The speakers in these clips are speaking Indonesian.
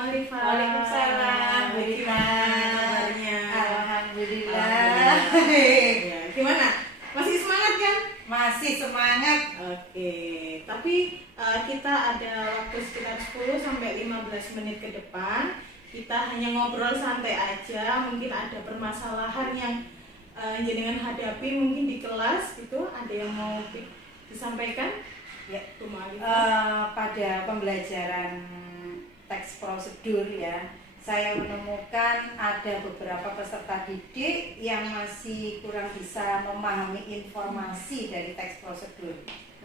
Alifa. Waalaikumsalam, Bu Rita. Kabarnya? Alhamdulillah. Ya, gimana? Masih semangat kan? Masih semangat. Oke, tapi kita ada waktu sekitar 10 sampai 15 menit ke depan. Kita hanya ngobrol santai aja. Mungkin ada permasalahan yang jenengan hadapi mungkin di kelas gitu. Ada yang mau disampaikan? Ya, Bu Alifa. Pada pembelajaran teks prosedur ya, saya menemukan ada beberapa peserta didik yang masih kurang bisa memahami informasi dari teks prosedur.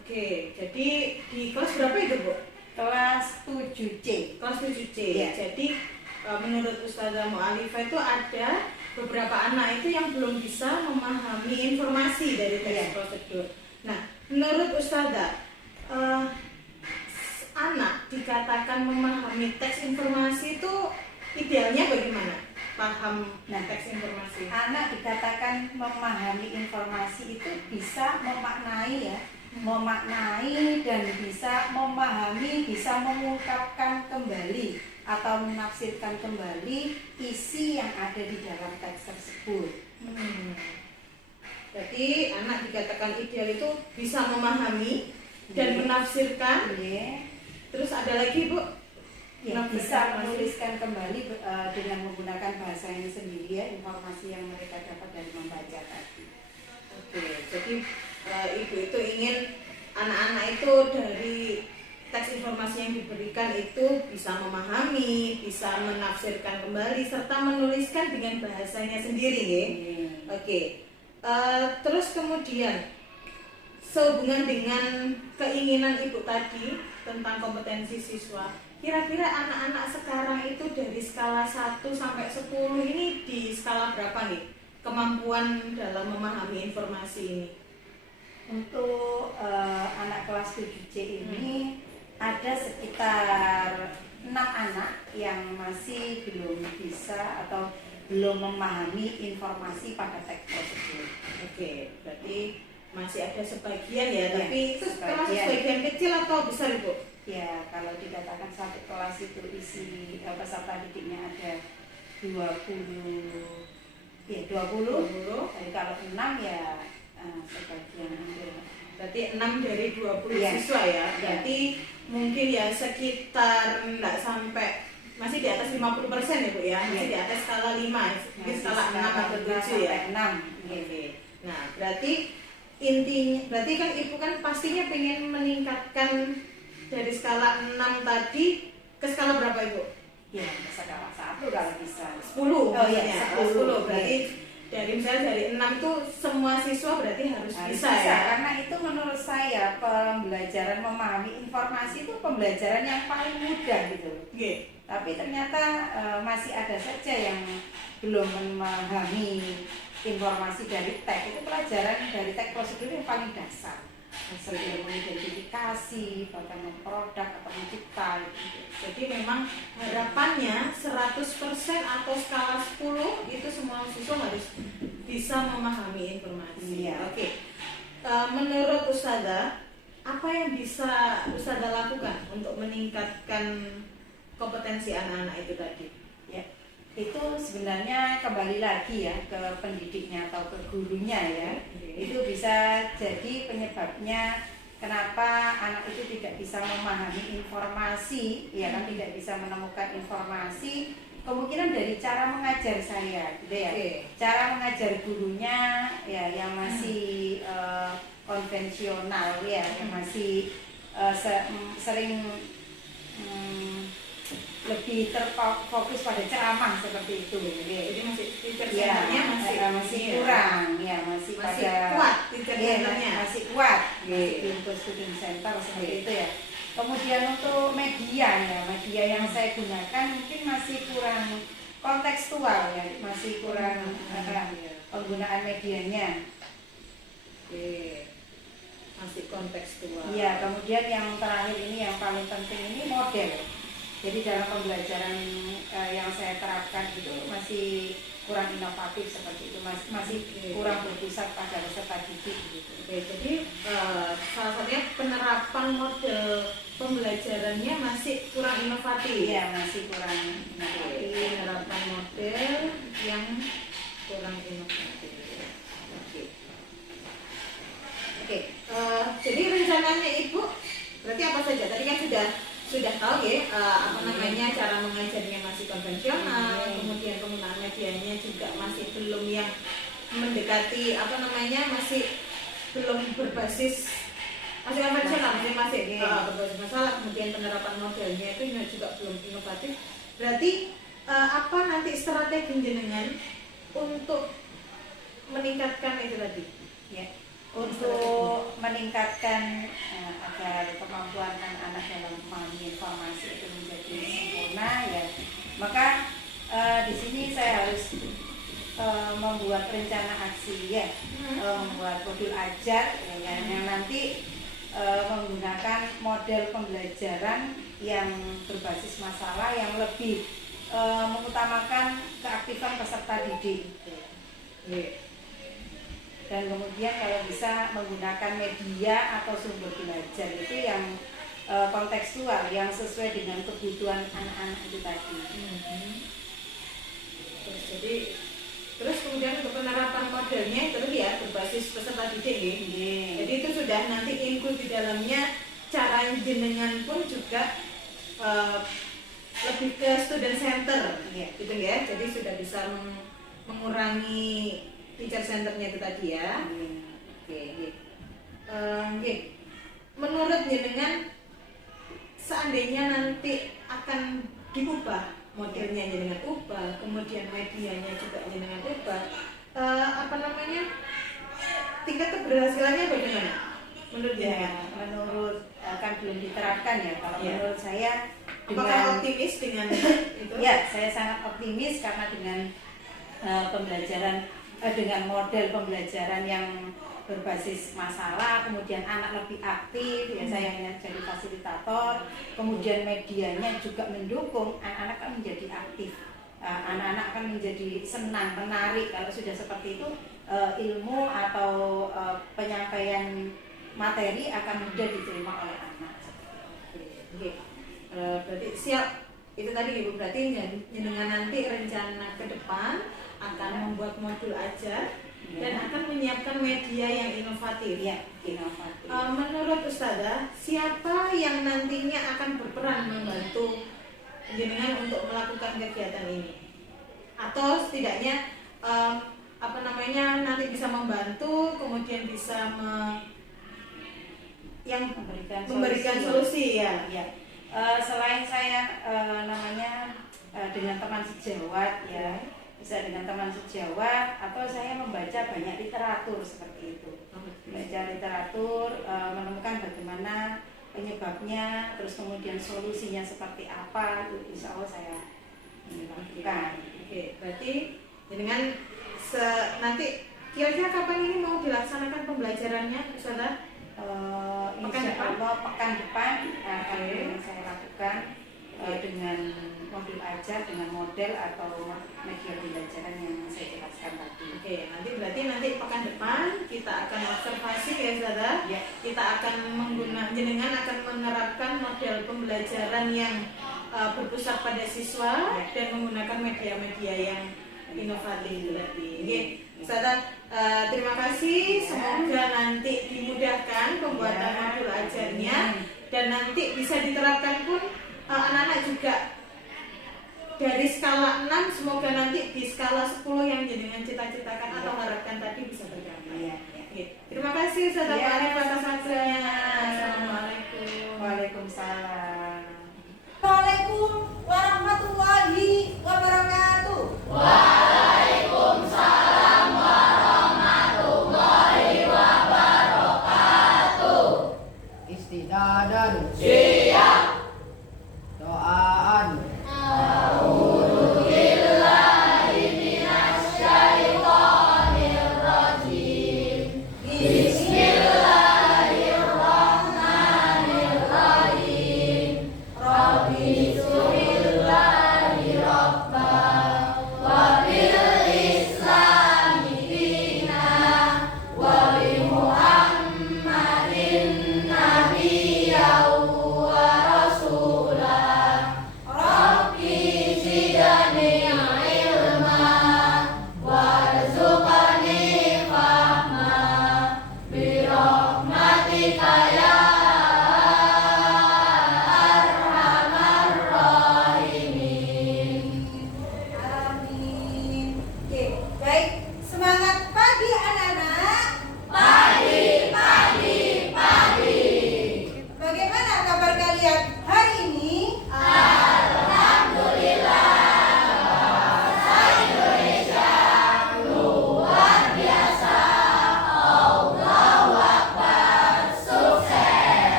Oke, jadi di kelas berapa itu, Bu? Kelas 7C. Kelas 7C. Ya. Jadi menurut Ustazah Mu'alifah itu ada beberapa anak itu yang belum bisa memahami informasi dari teks prosedur. Nah, menurut Ustazah, anak dikatakan memahami teks informasi itu idealnya bagaimana? Paham teks informasi. Anak dikatakan memahami informasi itu bisa memaknai ya, memaknai dan bisa memahami, bisa mengungkapkan kembali atau menafsirkan kembali isi yang ada di dalam teks tersebut. Jadi anak dikatakan ideal itu bisa memahami dan menafsirkan. Terus ada lagi, Bu? Ya, bisa menuliskan kembali dengan menggunakan bahasanya sendiri ya, informasi yang mereka dapat dari membaca tadi. Oke, jadi ibu itu ingin anak-anak itu dari teks informasi yang diberikan itu bisa memahami, bisa menafsirkan kembali serta menuliskan dengan bahasanya sendiri ya. Oke. Terus kemudian sehubungan dengan keinginan ibu tadi tentang kompetensi siswa, kira-kira anak-anak sekarang itu dari skala 1 sampai 10 ini di skala berapa nih kemampuan dalam memahami informasi ini? Untuk anak kelas 7C ini ada sekitar 6 anak yang masih belum bisa atau belum memahami informasi pada teks prosedur. Oke, berarti masih ada sebagian ya, tapi itu sebagian. sebagian kecil atau besar, Bu? Ya, kalau dikatakan satu kelas itu isi peserta didiknya ada 20. Jadi kalau 6 ya sebagian hampir. Berarti 6 dari 20 siswa ya. Berarti mungkin ya sekitar enggak sampai, masih di atas 50% ya, Bu ya. Masih di atas skala 5, mungkin skala 6 atau 7 ya. 6. Oke. Nah, berarti kan Ibu kan pastinya pengen meningkatkan dari skala 6 tadi ke skala berapa, Ibu? Ya, skala 1 kalau bisa. 10. Oh iya, 10. Berarti dari misalnya dari 6 itu semua siswa berarti harus bisa ya. Karena itu menurut saya pembelajaran memahami informasi itu pembelajaran yang paling mudah gitu. Tapi ternyata masih ada saja yang belum memahami informasi dari teks. Itu pelajaran dari teks prosedur yang paling dasar. Seperti mengidentifikasi, bahkan memproduk atau mencipta gitu. Jadi memang harapannya 100% atau skala 10 itu semua siswa harus bisa memahami informasi. Oke. Menurut Ustazah, apa yang bisa Ustazah lakukan untuk meningkatkan kompetensi anak-anak itu tadi? Ya, itu sebenarnya kembali lagi ya ke pendidiknya atau ke gurunya ya. Itu bisa jadi penyebabnya kenapa anak itu tidak bisa memahami informasi, ya kan, tidak bisa menemukan informasi. Kemungkinan dari cara mengajar saya, gitu ya. Cara mengajar gurunya ya yang masih konvensional ya, yang masih sering lebih terfokus pada ceramah seperti itu. Jadi masih masih kurang, ya masih kuat masih kuat untuk student center seperti itu ya. Kemudian untuk media ya, media yang saya gunakan mungkin masih kurang kontekstual ya, masih kurang penggunaan medianya. Masih kontekstual. Iya, kemudian yang terakhir ini yang paling penting ini model. Jadi dalam pembelajaran yang saya terapkan itu masih kurang inovatif seperti itu, masih kurang berpusat pada peserta didik gitu. Oke, jadi salah satunya penerapan model pembelajarannya masih kurang inovatif. Iya, masih kurang inovatif. Penerapan model yang kurang inovatif. Oke. Oke, jadi rencananya Ibu berarti apa saja? Tadi kan sudah tahu ya, apa namanya, cara mengajarnya masih konvensional, kemudian penggunaan medianya juga masih belum yang mendekati apa namanya, masih belum berbasis, masih konvensional, masih berbasis masalah, kemudian penerapan modelnya itu juga belum inovatif. Berarti apa nanti strategi jenengan untuk meningkatkan itu tadi? Ya. Untuk meningkatkan agar kemampuan anak-anak dalam memahami informasi itu menjadi sempurna ya, maka di sini saya harus membuat rencana aksi ya, membuat modul ajar ya, yang nanti menggunakan model pembelajaran yang berbasis masalah, yang lebih mengutamakan keaktifan peserta didik. Dan kemudian kalau bisa menggunakan media atau sumber belajar itu yang kontekstual, yang sesuai dengan kebutuhan anak-anak itu tadi. Terus kemudian untuk penerapan modelnya itu ya berbasis peserta didik ya. Jadi itu sudah nanti include di dalamnya, cara jenengan pun juga lebih ke student center gitu ya. Jadi sudah bisa mengurangi teacher centernya itu tadi ya. Menurut jenengan seandainya nanti akan diubah modelnya, jenengan ubah, kemudian medianya juga jenengan ubah, apa namanya, tingkat keberhasilannya bagaimana? Menurut jenengan? Menurut kan belum diterapkan ya. Kalau menurut saya, apakah optimis dengan itu? Ya, saya sangat optimis karena dengan pembelajaran dengan model pembelajaran yang berbasis masalah, kemudian anak lebih aktif, ya saya hanya jadi fasilitator, kemudian medianya juga mendukung, anak-anak kan menjadi aktif, anak-anak akan menjadi senang, menarik. Kalau sudah seperti itu, ilmu atau penyampaian materi akan mudah diterima oleh anak. Berarti siap, itu tadi Ibu, berarti dengan nanti rencana ke depan akan membuat modul ajar dan akan menyiapkan media yang inovatif. Ya, inovatif. Menurut Ustazah, siapa yang nantinya akan berperan membantu jenengan untuk melakukan kegiatan ini? Atau setidaknya apa namanya, nanti bisa membantu, kemudian bisa memberikan solusi ya. Selain saya dengan teman sejawat ya, bisa dengan teman sejawat, atau saya membaca banyak literatur seperti itu. Baca literatur, menemukan bagaimana penyebabnya, terus kemudian solusinya seperti apa, itu insya Allah saya lakukan. Berarti dengan nanti kira-kira kapan ini mau dilaksanakan pembelajarannya, Ustazah? Insya Allah pekan depan akan saya lakukan dengan modul ajar, dengan model atau media pembelajaran yang saya jelaskan tadi. Nanti pekan depan kita akan observasi ya Ustazah. Kita akan jenengan akan menerapkan model pembelajaran yang berpusat pada siswa dan menggunakan media-media yang inovatif tadi. Ustazah, terima kasih. Semoga nanti dimudahkan pembuatan modul ajarnya dan nanti bisa diterapkan pun anak-anak juga dari skala 6, semoga nanti di skala 10 yang jenengan cita-citakan atau harapkan tadi bisa tercapai. Terima kasih Ustazah Arif atas waktunya. Assalamualaikum. Waalaikumsalam. Assalamualaikum warahmatullahi wabarakatuh. Waalaikumsalam warahmatullahi wabarakatuh. Istidadan. Siap. Doaan. A'udzubillahi minasyaitonir rajim. Bismillahirrahmanirrahim. Rabbi sholli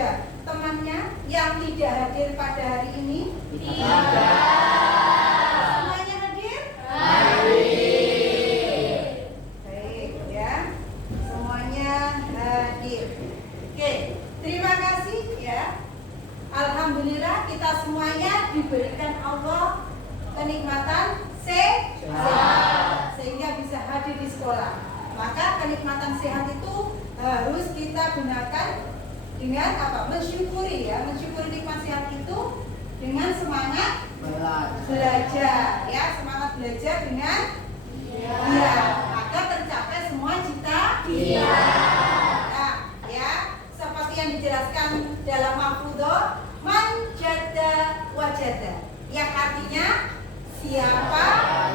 ada temannya yang tidak hadir pada hari ini? Semuanya hadir? Baik ya, semuanya hadir. Oke, terima kasih ya. Alhamdulillah kita semuanya diberikan Allah kenikmatan sehat sehingga bisa hadir di sekolah. Maka kenikmatan sehat itu harus kita gunakan dengan apa? Mensyukuri ya, mensyukuri nikmat sehat itu dengan semangat belajar ya, semangat belajar dengan maka tercapai semua cita-cita. Nah, ya, seperti yang dijelaskan dalam Mahfudzoh, man jadda wajada, yang artinya siapa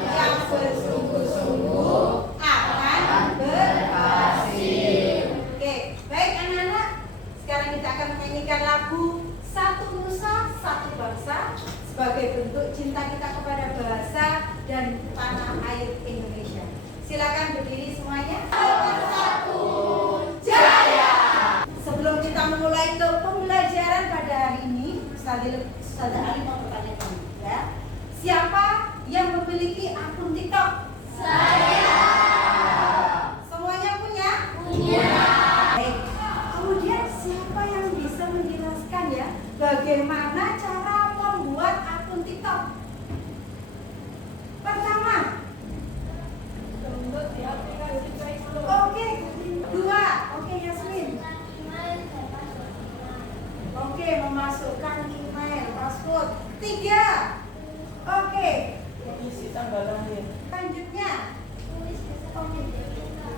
yang bersungguh-sungguh akan berhasil. Oke, baik anak-anak. Sekarang kita akan menyanyikan lagu Satu Nusa Satu Bangsa sebagai bentuk cinta kita kepada bahasa dan tanah air Indonesia. Silakan berdiri semuanya. Satu Jaya. Sebelum kita memulai ke pembelajaran pada hari ini, Ustaz Ali mau bertanya kamu, ya. Siapa yang memiliki akun TikTok? Saya. Semuanya punya? Punya. Baik. Kemudian siapa yang bisa menjelaskan ya bagaimana cara membuat akun TikTok? Pertama. Oke, dua. Oke, Yasmin. Oke, memasukkan email, password. Tiga. Oke. Isi tanggal lahir. Selanjutnya.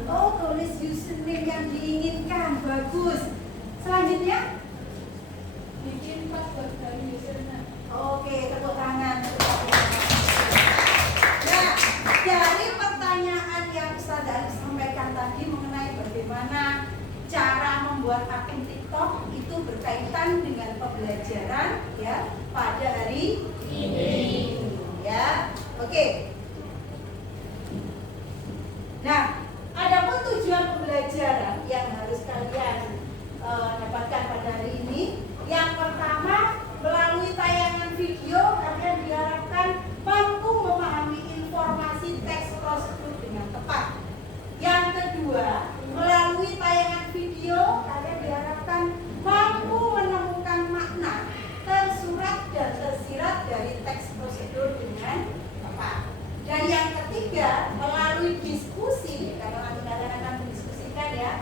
Oh, tulis username yang diinginkan. Bagus. Selanjutnya. Bikin password dari username. Oke, tepuk tangan. Nah, dari pertanyaan yang Ustaz Ali sampaikan tadi mengenai bagaimana cara membuat akun TikTok itu berkaitan dengan pembelajaran ya pada hari ini. Ya, oke. Nah, adapun tujuan pembelajaran yang harus kalian dapatkan pada hari ini, yang pertama melalui tayangan video kalian diharapkan mampu memahami informasi teks prosedur dengan tepat. Yang kedua, melalui tayangan video kalian diharapkan mampu menemukan makna tersurat dan tersirat dari teks prosedur dengan tepat. Dan yang ketiga, melalui diskusi, karena nanti kalian akan mendiskusikan ya,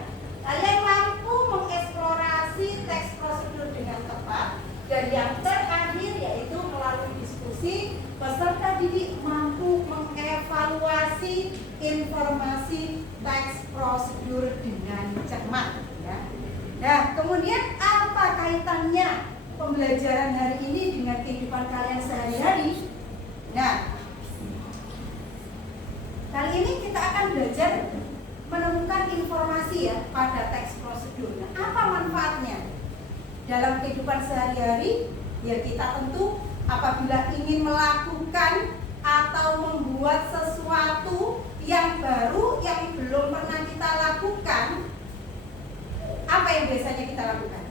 kalian mampu mengeksplorasi teks prosedur dengan tepat. Dan yang terakhir yaitu melalui diskusi, peserta didik mampu mengevaluasi informasi teks prosedur dengan cermat. Ya. Nah, kemudian apa kaitannya pembelajaran hari ini dengan kehidupan kalian sehari-hari? Nah, kali ini kita akan belajar menemukan informasi ya pada teks prosedur. Nah, apa manfaatnya dalam kehidupan sehari-hari? Ya, kita tentu apabila ingin melakukan atau membuat sesuatu yang baru yang belum pernah kita lakukan, apa yang biasanya kita lakukan?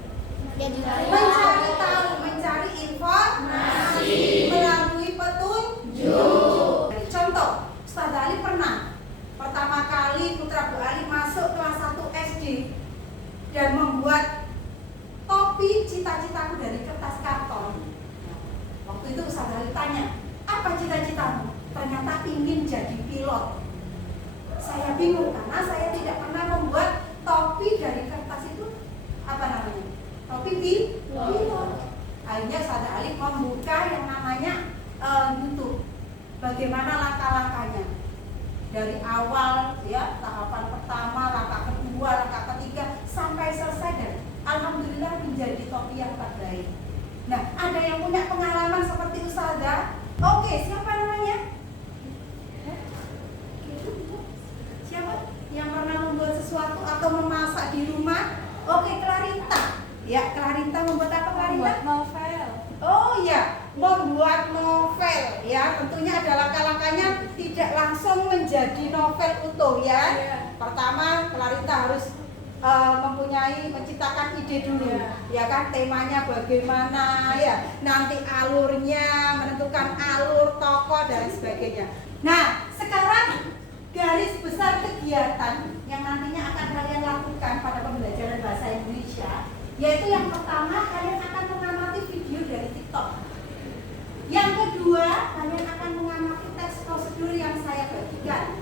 Mencari tahu, mencari informasi melalui petunjuk. Contoh, Ustaz Ali pernah pertama kali putra Bu Ali masuk kelas 1 SD dan membuat topi cita-citaku dari kertas karton. Waktu itu Ustaz Ali tanya, apa cita-citamu? Ternyata ingin jadi pilot. Saya bingung karena saya tidak pernah membuat topi dari kertas itu, apa namanya? Topi pilot. Akhirnya Ustaz Ali membuka yang namanya YouTube. Bagaimana langkah-langkahnya? Dari awal ya, tahapan pertama, langkah kedua, langkah ketiga sampai selesai dan alhamdulillah menjadi topi yang terbaik. Nah, ada yang punya pengalaman seperti Ustazah? Oke, siapa namanya? Siapa yang pernah membuat sesuatu atau memasak di rumah? Oke, Clarita. Ya, Clarita membuat apa, Clarita? Membuat novel. Oh iya, membuat novel ya. Tentunya ada langkah-langkahnya, tidak langsung menjadi novel utuh ya. Iya. Pertama, Clarita harus mempunyai menciptakan ide dulu, ya kan, temanya bagaimana, ya, nanti alurnya, menentukan alur tokoh dan sebagainya. Nah, sekarang garis besar kegiatan yang nantinya akan kalian lakukan pada pembelajaran bahasa Indonesia, yaitu yang pertama kalian akan mengamati video dari TikTok. Yang kedua, kalian akan mengamati teks prosedur yang saya bagikan.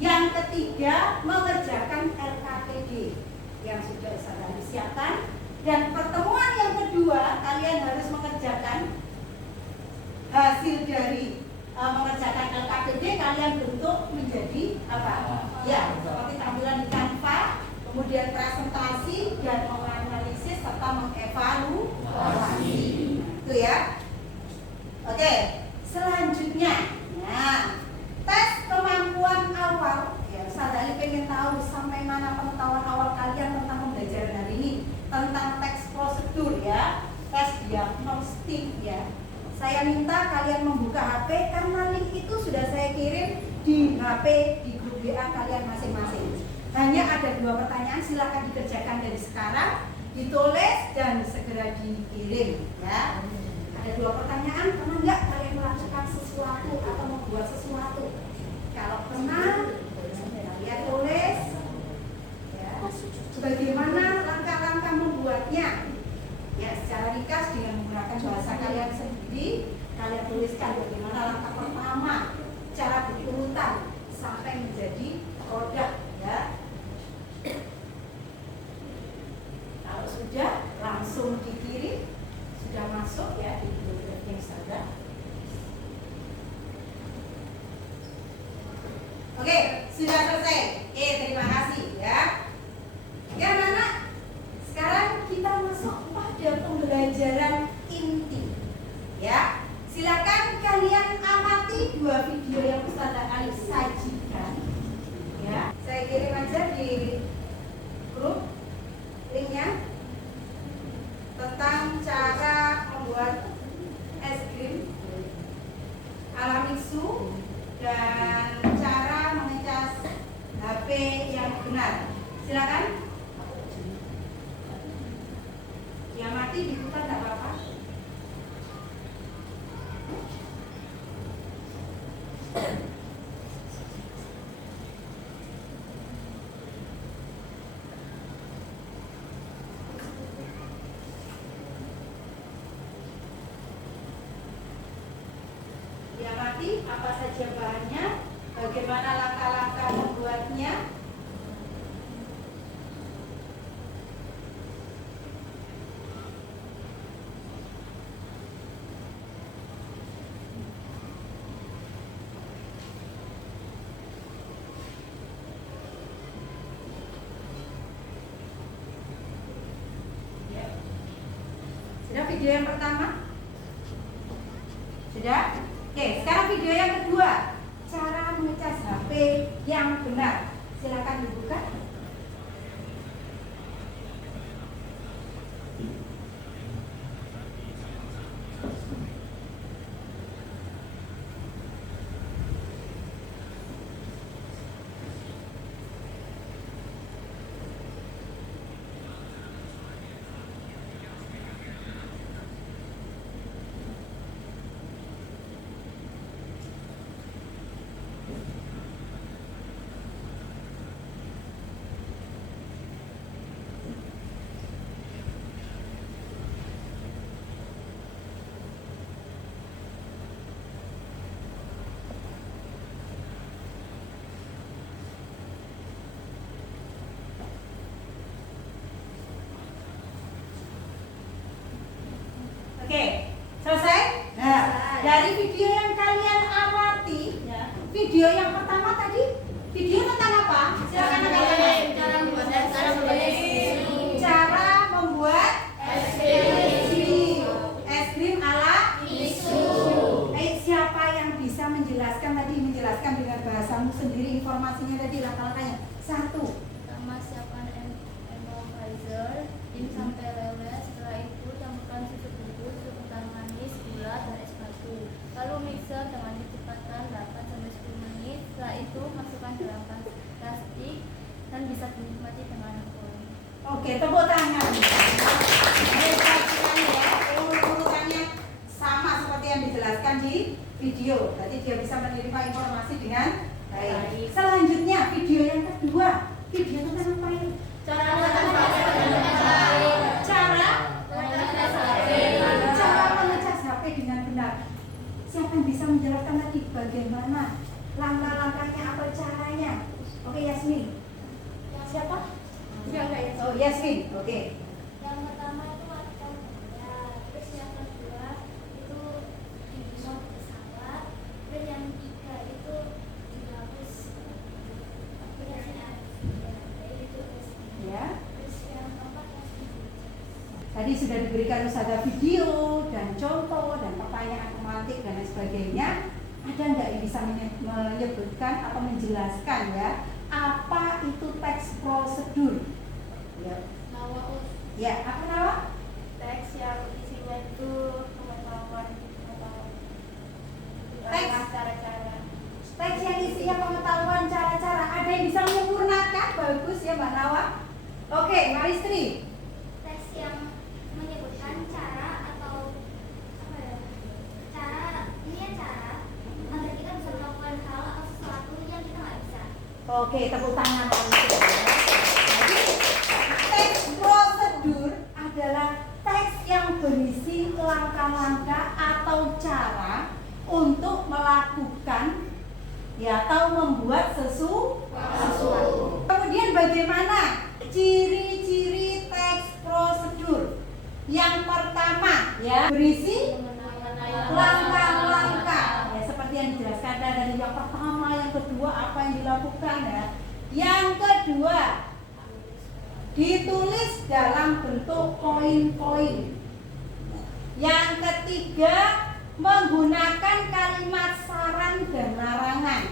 Yang ketiga, mengerjakan LKPD yang sudah saya siapkan. Dan pertemuan yang kedua, kalian harus mengerjakan hasil dari mengerjakan LKPD, kalian bentuk menjadi apa? Ya, seperti tampilan di Canva, kemudian presentasi dan menganalisis serta mengevaluasi. Itu ya. Oke, selanjutnya, nah, tes kemampuan awal. Ya, Sadali pengen tahu sampai mana pengetahuan awal kalian tentang pembelajaran hari ini, tentang teks prosedur ya, tes diagnostik ya. Saya minta kalian membuka HP karena link itu sudah saya kirim di HP di grup WA kalian masing-masing. Hanya ada 2 pertanyaan, silakan dikerjakan dari sekarang, ditulis dan segera dikirim ya. Ada 2 pertanyaan, pernah nggak kalian melakukan sesuatu atau membuat sesuatu? Kalau pernah, kalian tulis ya, bagaimana langkah-langkah membuatnya. Ya, secara ringkas dengan menggunakan bahasa kalian sendiri, kalian tuliskan bagaimana langkah pertama, cara berurutan sampai menjadi produk ya. Kalau sudah, langsung dikirim. Sudah masuk ya di grup yang saja. Oke, sudah selesai. Terima kasih ya. Oke anak-anak, sekarang kita masuk pada pembelajaran inti. Ya, silakan kalian amati 2 video yang Ustazah Alif sajikan. Ya, saya kirim aja di grup linknya tentang cara membuat es krim ala Mixu dan cara mengecas HP yang benar. Silakan. Diamati, diputar tidak apa-apa. Diamati apa saja bahannya, bagaimana langkah-langkah membuatnya. Sudah video yang pertama? Sudah? Oke, sekarang video yang kedua. Cara mengecas HP yang benar. Silakan dibuka. Oke, selesai? Nah, dari video yang kalian amati, ya, video yang pertama tadi, video tentang apa? Silakan anak-anak. Cara membuat es krim. Cara membuat es krim. Es krim ala Mixu. siapa yang bisa menjelaskan tadi, menjelaskan dengan bahasamu sendiri informasinya tadi, langkah-langkahnya. 1. Pertama siapkan emulsifier, tim sampai leleh. Setelah itu campurkan susu bubuk, susu kental manis, gula, dan es batu. Lalu mixer dengan kecepatan 8-10 menit. Setelah itu masukkan dalam plastik dan bisa dinikmati tepuk tangan. Hebat sekali ya. Urutannya sama seperti yang dijelaskan di video. Jadi dia bisa menerima informasi dengan baik. Selanjutnya video yang kedua. Video tentang apa ya? Cara mengecas HP dengan benar. Siapa yang bisa menjelaskan lagi bagaimana langkah-langkahnya, apa caranya? Oke, Yasmin. Siapa? Oh, Yasmin. Oke. Yang pertama itu matikan ya, terus yang kedua itu dibuat pesawat, terus yang ketiga itu dihapus aplikasinya itu Ya. terus yang keempat langsung dicas. Tadi sudah diberikan usaha video dan contoh dan pertanyaan tematik dan lain sebagainya. Ada nggak yang bisa menyebutkan atau menjelaskan ya apa itu teks prosedur? Ya, ya apa nama? Teks yang isinya itu pengetahuan Teks. cara-cara. Teks yang isinya pengetahuan cara-cara. Ada yang bisa menyempurnakan? Bagus ya Mbak Nawa. Oke, Maristri. Teks yang menyebutkan cara atau apa ya, cara ini ya cara agar kita bisa melakukan hal atau sesuatu yang kita nggak bisa. Oke, tepuk tangan Maristri. Jadi teks prosedur adalah teks yang berisi langkah-langkah atau cara untuk melakukan ya atau membuat sesuatu. Kemudian bagaimana ciri-ciri teks prosedur? Yang pertama ya berisi langkah-langkah ya seperti yang dijelaskan dari yang pertama, yang kedua apa yang dilakukan ya. Yang kedua ditulis dalam bentuk poin-poin. Yang ketiga menggunakan kalimat saran dan larangan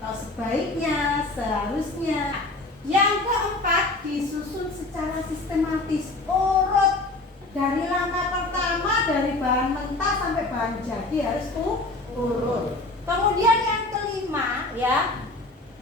atau sebaiknya, seharusnya. Yang keempat disusun secara sistematis, urut dari langkah pertama dari bahan mentah sampai bahan jadi harus urut. Kemudian yang kelima ya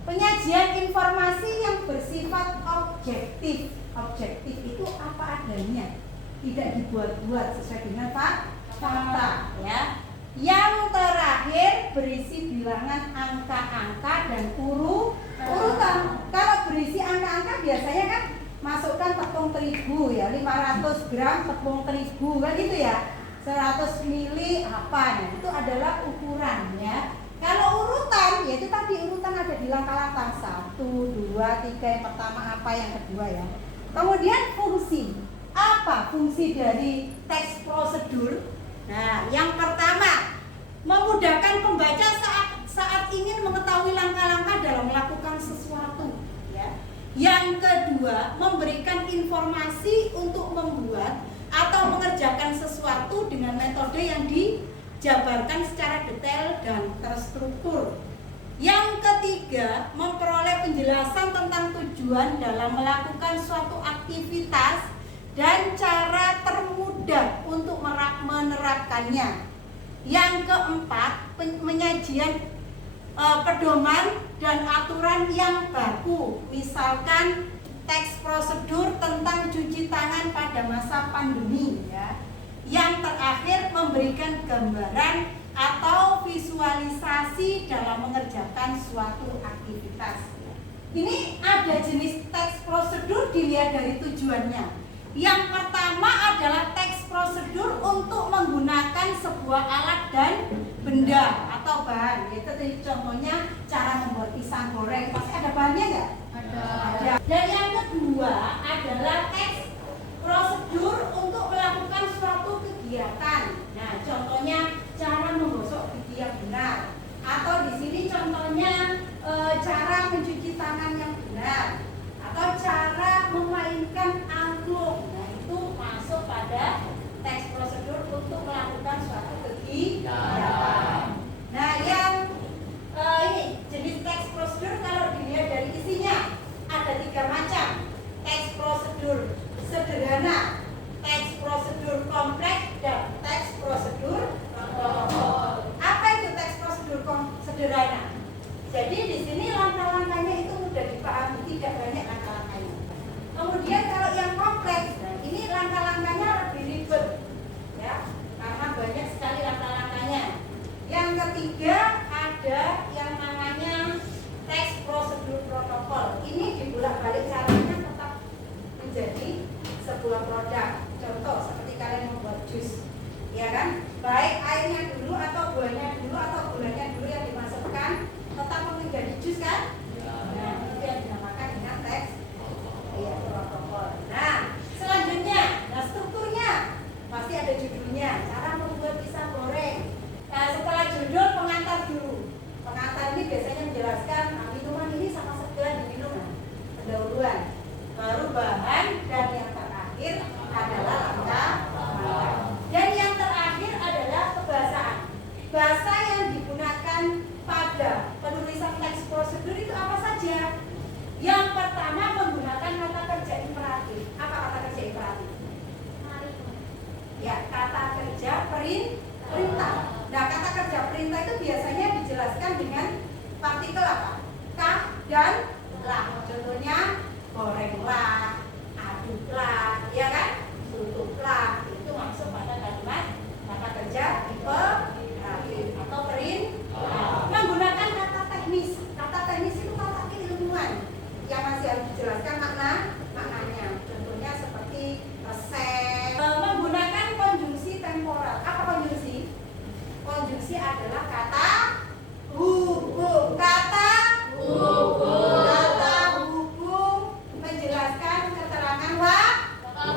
penyajian informasi yang bersifat objektif. Objektif itu apa adanya, tidak dibuat-buat, sesuai dengan fakta ya. Yang terakhir berisi bilangan angka-angka dan urutan. Kalau berisi angka-angka biasanya kan masukkan tepung terigu ya, 500 gram tepung terigu kan gitu ya, 100 mili apa ya, itu adalah ukuran ya. Kalau urutan yaitu tadi urutan ada di langkah-langkah 1, 2, 3, yang pertama apa, yang kedua ya. Kemudian fungsi. Apa fungsi dari teks prosedur? Nah, yang pertama memudahkan pembaca saat ingin mengetahui langkah-langkah dalam melakukan sesuatu ya. Yang kedua, memberikan informasi untuk membuat atau mengerjakan sesuatu dengan metode yang dijabarkan secara detail dan terstruktur. Yang ketiga, memperoleh penjelasan tentang tujuan dalam melakukan suatu aktivitas dan cara termudah untuk menerapkannya. Yang keempat, penyajian pedoman dan aturan yang baku, misalkan teks prosedur tentang cuci tangan pada masa pandemi ya. Yang terakhir, memberikan gambaran atau visualisasi dalam mengerjakan suatu aktivitas. Ini ada jenis teks prosedur dilihat dari tujuannya. Yang pertama adalah teks prosedur untuk menggunakan sebuah alat dan benda atau bahan. Itu contohnya cara membuat pisang goreng. Pasti ada bahannya nggak? Ada. Dan yang kedua adalah teks prosedur untuk melakukan suatu kegiatan. Nah, contohnya cara menggosok gigi yang benar. Atau di sini contohnya cara mencuci tangan yang benar. Atau cara memainkan angklung. Nah, itu masuk pada teks prosedur untuk melakukan suatu kegiatan. Nah, yang ini jenis teks prosedur kalau dilihat dari isinya ada 3 macam. Teks prosedur sederhana, teks prosedur perintah. Nah, kata kerja perintah itu biasanya dijelaskan dengan partikel apa? K dan la. Contohnya gorenglah, aduklah, ya kan? Tutuplah. Itu masuk pada kalimat kata kerja imperatif atau perintah. Menggunakan kata teknis. Kata teknis itu kata keilmuan yang masih harus dijelaskan maknanya. Contohnya seperti resep. Menggunakan konjungsi temporal. Apa konjungsi? Konjungsi adalah kata hubung. Kata hubung menjelaskan keterangan waktu.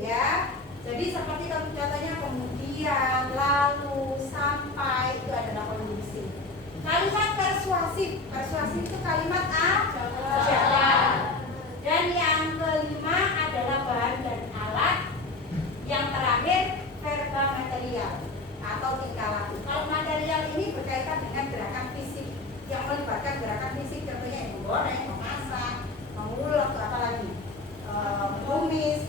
Ya. Jadi seperti contohnya kemudian, lalu, sampai, itu adalah konjungsi. Kalimat persuasif. Persuasif itu kalimat ajaran. Dan yang kelima adalah bahan dan alat. Yang terakhir verba material atau tingkah laku. Kalau material ini berkaitan dengan gerakan fisik yang melibatkan gerakan fisik, contohnya menggoreng, memasak, mengulek, apalagi menumis.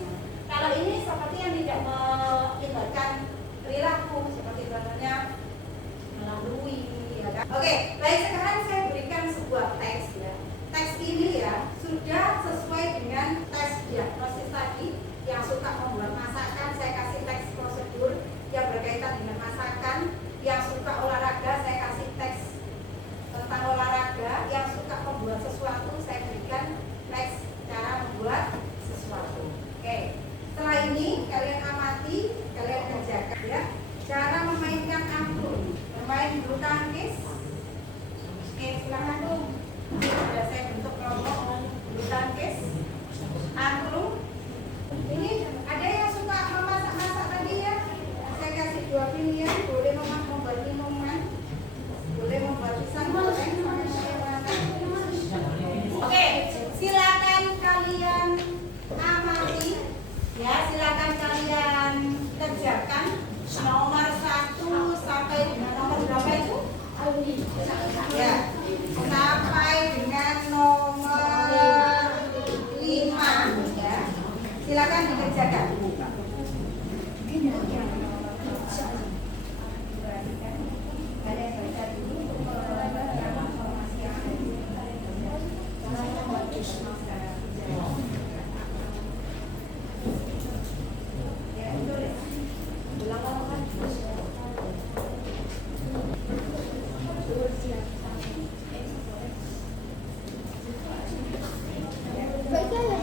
Kalau ini seperti yang tidak melibatkan perilaku, seperti contohnya melalui. Ya kan? Oke, baik, sekarang saya berikan sebuah teks ya. Teks ini ya sudah sesuai dengan tes diagnosis tadi. Yang suka membuat masakan, saya kasih teks prosedur yang berkaitan dengan masakan. Yang suka olahraga, saya kasih teks tentang olahraga. Yang suka membuat sesuatu, saya berikan teks cara membuat sesuatu. Oke, setelah ini kalian amati, kalian kerjakan ya. Cara memainkan angklung, bermain bulu tangkis. Oke, silakan dong. Sudah saya bentuk kelompok bulu tangkis, angklung. Ini ada yang suka memasak-masak tadi ya. Saya kasih 2 pilihan, boleh membuat minuman, boleh membuat pisang goreng, sama saya masak. Oke, silakan kalian amati ya, silakan kalian kerjakan nomor 1 sampai dengan nomor berapa itu? Ya, sampai dengan nomor 5 ya. Silakan dikerjakan.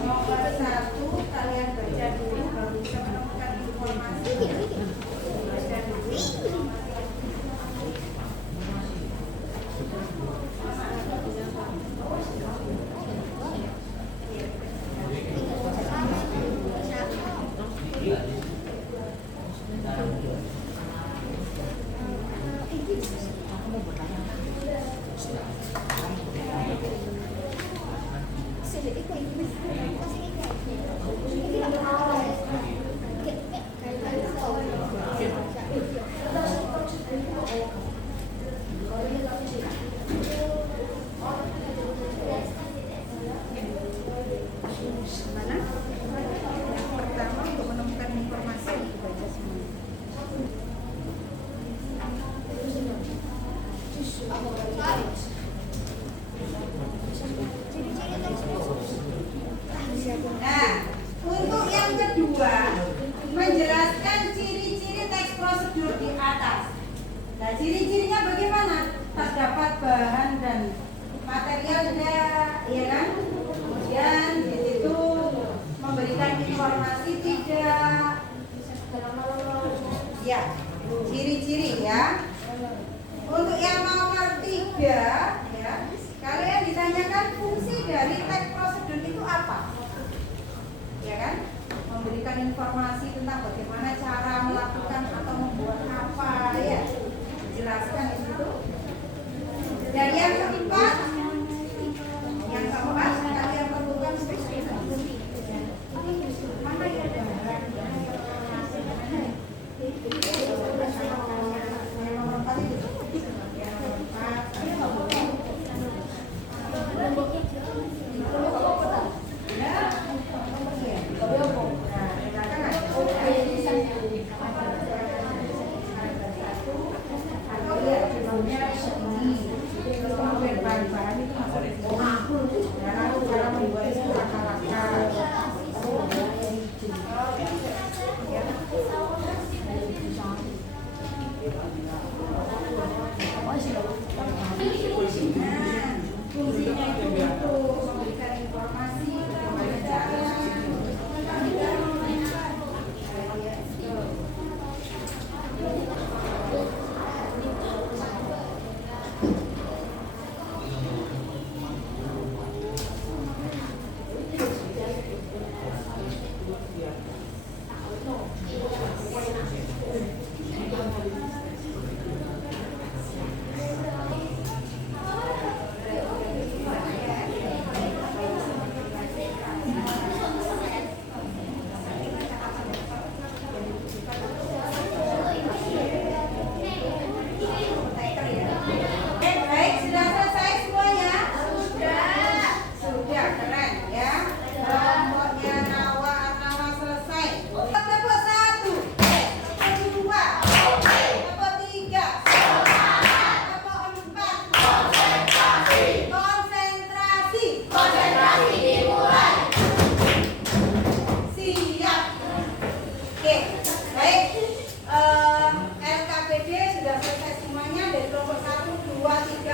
Nomor 1 kalian baca dulu baru bisa menemukan informasi. Baca dulu. Mana? Yang pertama untuk menemukan informasi dibaca semua. Nah, untuk yang kedua, menjelaskan ciri-ciri teks prosedur di atas. Nah, ciri-cirinya bagaimana? Terdapat bahan dan material ya kan? Kemudian di situ memberikan informasi tidak. Ya, ciri-ciri ya. Untuk yang nomor 3 ya, kalian ditanyakan fungsi dari teks prosedur itu apa? Ya kan? Memberikan informasi tentang bagaimana cara melakukan atau membuat apa ya. Jelaskan di situ. Dan yang keempat kalian perlukan mana ya? Nah,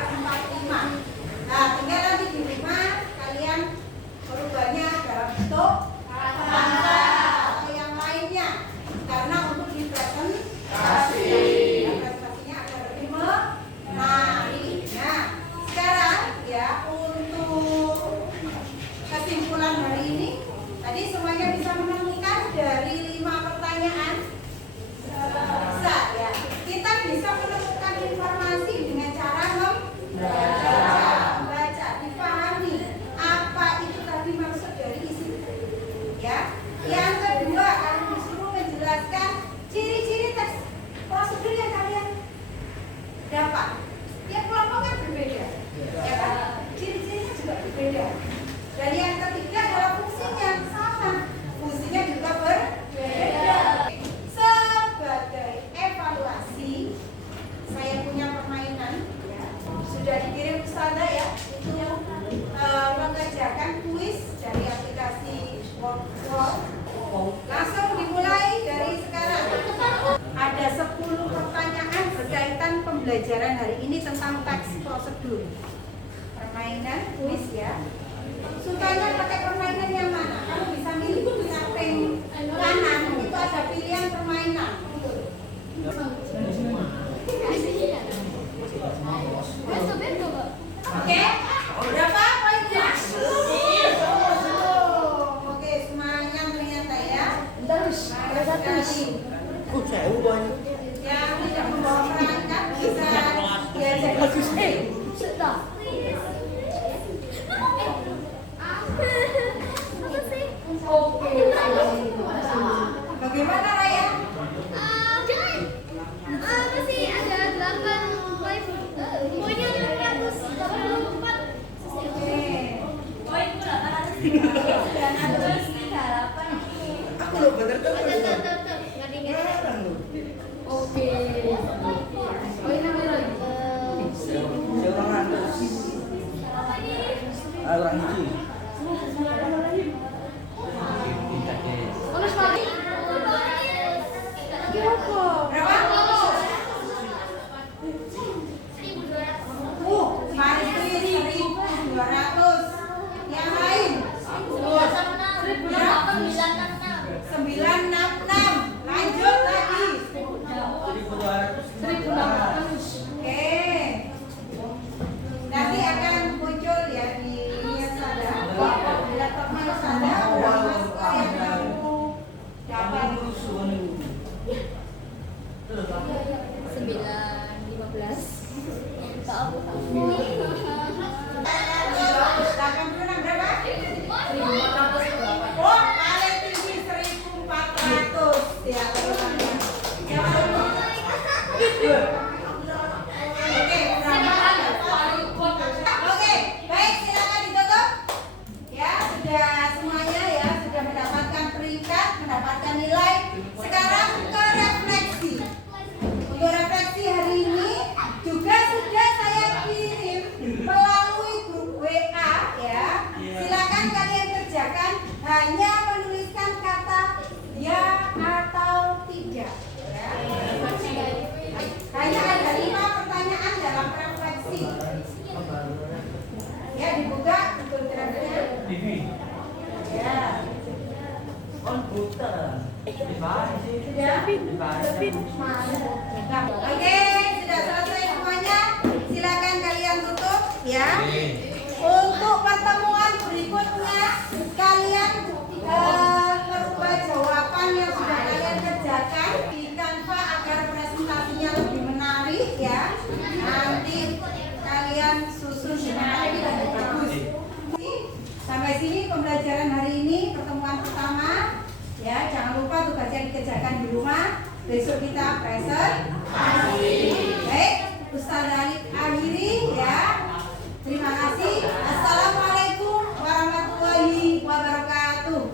345. Nah, tinggal nanti di rumah kalian merubahnya dalam bentuk kata atau yang lainnya. Karena untuk dipresentasi, presentasinya agar lebih menarik. Nah, sekarang ya untuk kesimpulan hari ini, tadi semuanya bisa menemukan dari 5 pertanyaan. Bisa ya. Kita bisa menemukan informasi dengan cara membaca, dipahami apa itu tadi maksud dari isi. Ya. Yang kedua, kalian disuruh menjelaskan ciri-ciri teks prosedur yang kalian dapat. Tiap kelompok kan berbeda, ya kan? Ciri-cirinya juga berbeda. Dan yang ketiga adalah fungsinya sama, fungsinya juga berbeda. Sebagai evaluasi, saya punya permainan, ya. Sudah dikirim Ustazah ya, itu mengerjakan kuis dari aplikasi Workflow. Langsung dimulai dari sekarang. Ada 10 pertanyaan berkaitan pembelajaran hari ini tentang teks prosedur. Permainan kuis ya. Sukanya pakai permainan yang mana? Kamu bisa milih di samping kanan itu ada pilihan permainan. Oke, berapa poinnya? Oke, semuanya ternyata ya. Yang tidak membawa perangkat bisa diajak diskusi. Bagaimana Raya? Masih ada 8 poinnya 884. Poin 800. Dan ada harapan. Aku lo bener tuh. Oke. Poin apa lagi? Orang itu. Terus lagi. Berapa? Mari 1.200. Yang lain? 966. Lanjut lagi. 1.200. Oke. Nanti akan muncul ya di Sada. Di laptopnya Sada. Berapa skor yang kamu dapat? 915. Tahu. 86 berapa? Oh, paling tinggi 1.400 ya teman-teman. Oke, baik, silakan ditutup. Ya, sudah semuanya ya sudah mendapatkan peringkat, mendapatkan nilai. Sekarang ke refleksi. Untuk refleksi hari ini juga sudah saya kirim melalui grup WA ya. Silakan kalian kerjakan, hanya menuliskan kata ya atau tidak ya. Hanya ada 5 pertanyaan dalam refleksi. Ya, dibuka betul kira-kira. Ya. Oke, sudah selesai semuanya. Silakan kalian tutup ya. Untuk pertemuan berikutnya kalian merubah jawaban yang sudah kalian kerjakan di Canva agar presentasinya lebih menarik ya. Nanti kalian susun dengan lebih bagus. Sampai sini pembelajaran hari ini, pertemuan pertama. Ya, jangan lupa tugasnya dikerjakan di rumah. Besok kita presentasi. Baik, Ustazah Alif akhiri ya. Terima kasih. Assalamualaikum warahmatullahi wabarakatuh.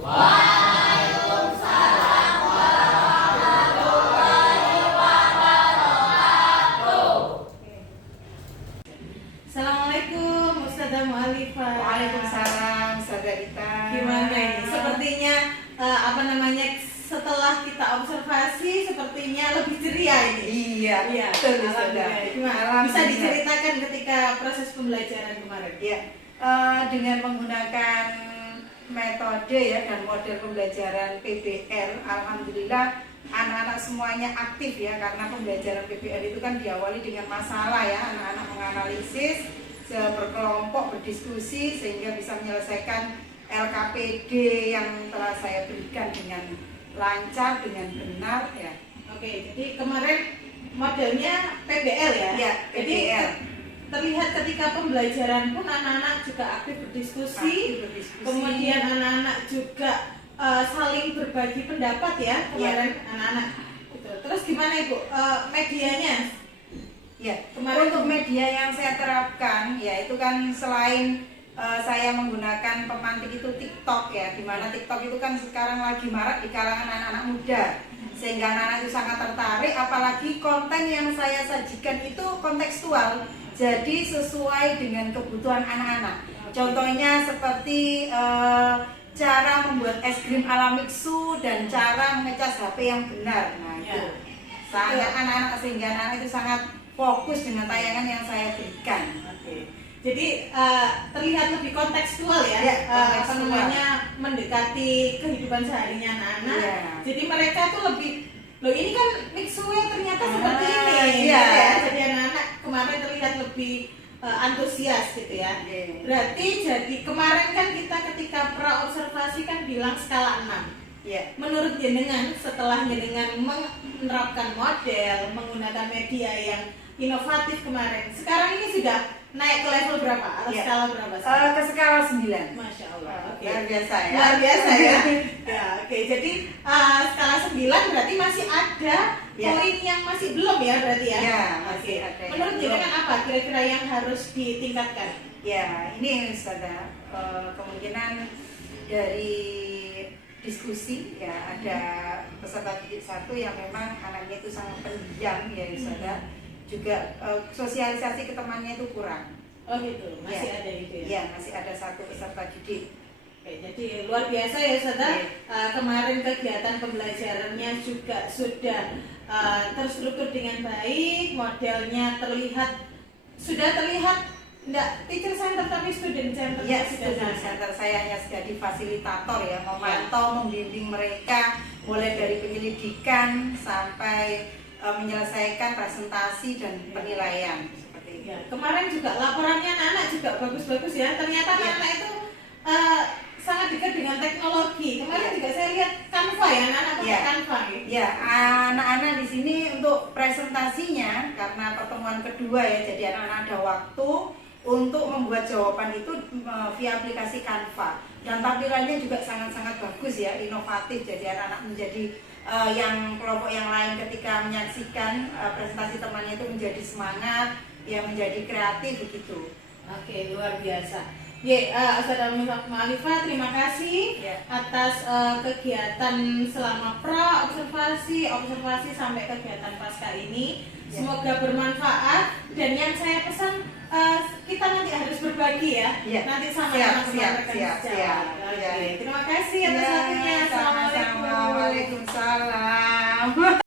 Assalamualaikum Ustazah Mu'alifah. Waalaikumsalam, Saudara Dita. Gimana ini? Sepertinya setelah kita observasi observasi sepertinya lebih ceria ini. Iya, Iya, betul alhamdulillah. Ustazah. Gimana? Bisa Alhamdulillah. diceritakan ketika proses pembelajaran kemarin? Ya, dengan menggunakan metode ya dan model pembelajaran PBL, alhamdulillah anak-anak semuanya aktif ya, karena pembelajaran PBL itu kan diawali dengan masalah ya, anak-anak menganalisis berkelompok, berdiskusi sehingga bisa menyelesaikan LKPD yang telah saya berikan dengan lancar, dengan benar ya. Oke, jadi kemarin modelnya PBL ya? Ya, Jadi PBL. terlihat ketika pembelajaran pun anak-anak juga aktif berdiskusi, kemudian anak-anak juga saling berbagi pendapat ya kemarin anak-anak. Gitu. Terus gimana Ibu medianya? Ya, Kemarin untuk media yang saya terapkan ya itu kan selain saya menggunakan pemantik itu TikTok ya, dimana TikTok itu kan sekarang lagi marak di kalangan anak-anak muda, sehingga anak-anak itu sangat tertarik, apalagi konten yang saya sajikan itu kontekstual, jadi sesuai dengan kebutuhan anak-anak. Contohnya seperti cara membuat es krim ala mixu dan cara mengecas HP yang benar. Nah itu sangat anak-anak, sehingga anak-anak itu sangat fokus dengan tayangan yang saya berikan. Oke. Jadi terlihat lebih kontekstual ya, Ya, apa kontekstual. namanya, mendekati kehidupan seharinya anak-anak. Ya. Jadi mereka tuh lebih, loh ini kan mixue ternyata seperti ini, iya. gitu ya. Jadi anak-anak kemarin terlihat lebih antusias gitu ya. Oke. Berarti jadi kemarin kan kita ketika pra observasi kan bilang skala 6. Ya. Menurut jenengan setelah jenengan menerapkan model, menggunakan media yang inovatif kemarin, sekarang ini sudah naik ke level berapa? Atau Ya. skala berapa? Ke skala 9. Masya Allah. Oke. Luar biasa ya. Luar biasa ya. Ya, oke. Jadi skala 9 berarti masih ada Ya. poin yang masih belum ya berarti ya? Ya, Oke. masih ada yang Menurut belum. jenengan apa kira-kira yang harus ditingkatkan? Ya, ini Ustazah, kemungkinan dari diskusi ya, ada peserta didik satu yang memang anaknya itu sangat pendiam ya Ustazah, juga sosialisasi ke temannya itu kurang. Oh gitu, masih Ya. ada itu ya? Ya, masih ada satu peserta didik. Oke, jadi luar biasa ya Saudara. Iya. Kemarin kegiatan pembelajarannya juga sudah terstruktur dengan baik, modelnya sudah terlihat enggak teacher center tapi student center Ya, sudah student ada. center saya hanya jadi fasilitator ya, memantau, membimbing mereka mulai dari penyelidikan sampai menyelesaikan presentasi dan penilaian seperti itu. Ya, kemarin juga laporannya anak-anak juga bagus-bagus ya. Ternyata Ya. anak-anak itu sangat dekat dengan teknologi. Kemarin Ya. juga saya lihat Canva ya, anak-anak pakai Ya. Canva ya. Ya, anak-anak di sini untuk presentasinya karena pertemuan kedua ya, jadi anak-anak ada waktu untuk membuat jawaban itu via aplikasi Canva, dan tampilannya juga sangat-sangat bagus ya, inovatif. Jadi anak-anak menjadi yang kelompok yang lain ketika menyaksikan presentasi temannya itu menjadi semangat, ya menjadi kreatif begitu. Oke, luar biasa. Ustazah Ma'alifah, terima kasih Ya. atas kegiatan selama pra observasi sampai kegiatan pasca ini. Ya. Semoga bermanfaat, dan yang saya pesan kita nanti harus berbagi ya. Ya. Nanti sama Siap, teman-teman siap, rekan siap, sejawat. siap. Oke, Ya. terima kasih atas Ya, waktunya. sama-sama. Assalamualaikum. Waalaikumsalam.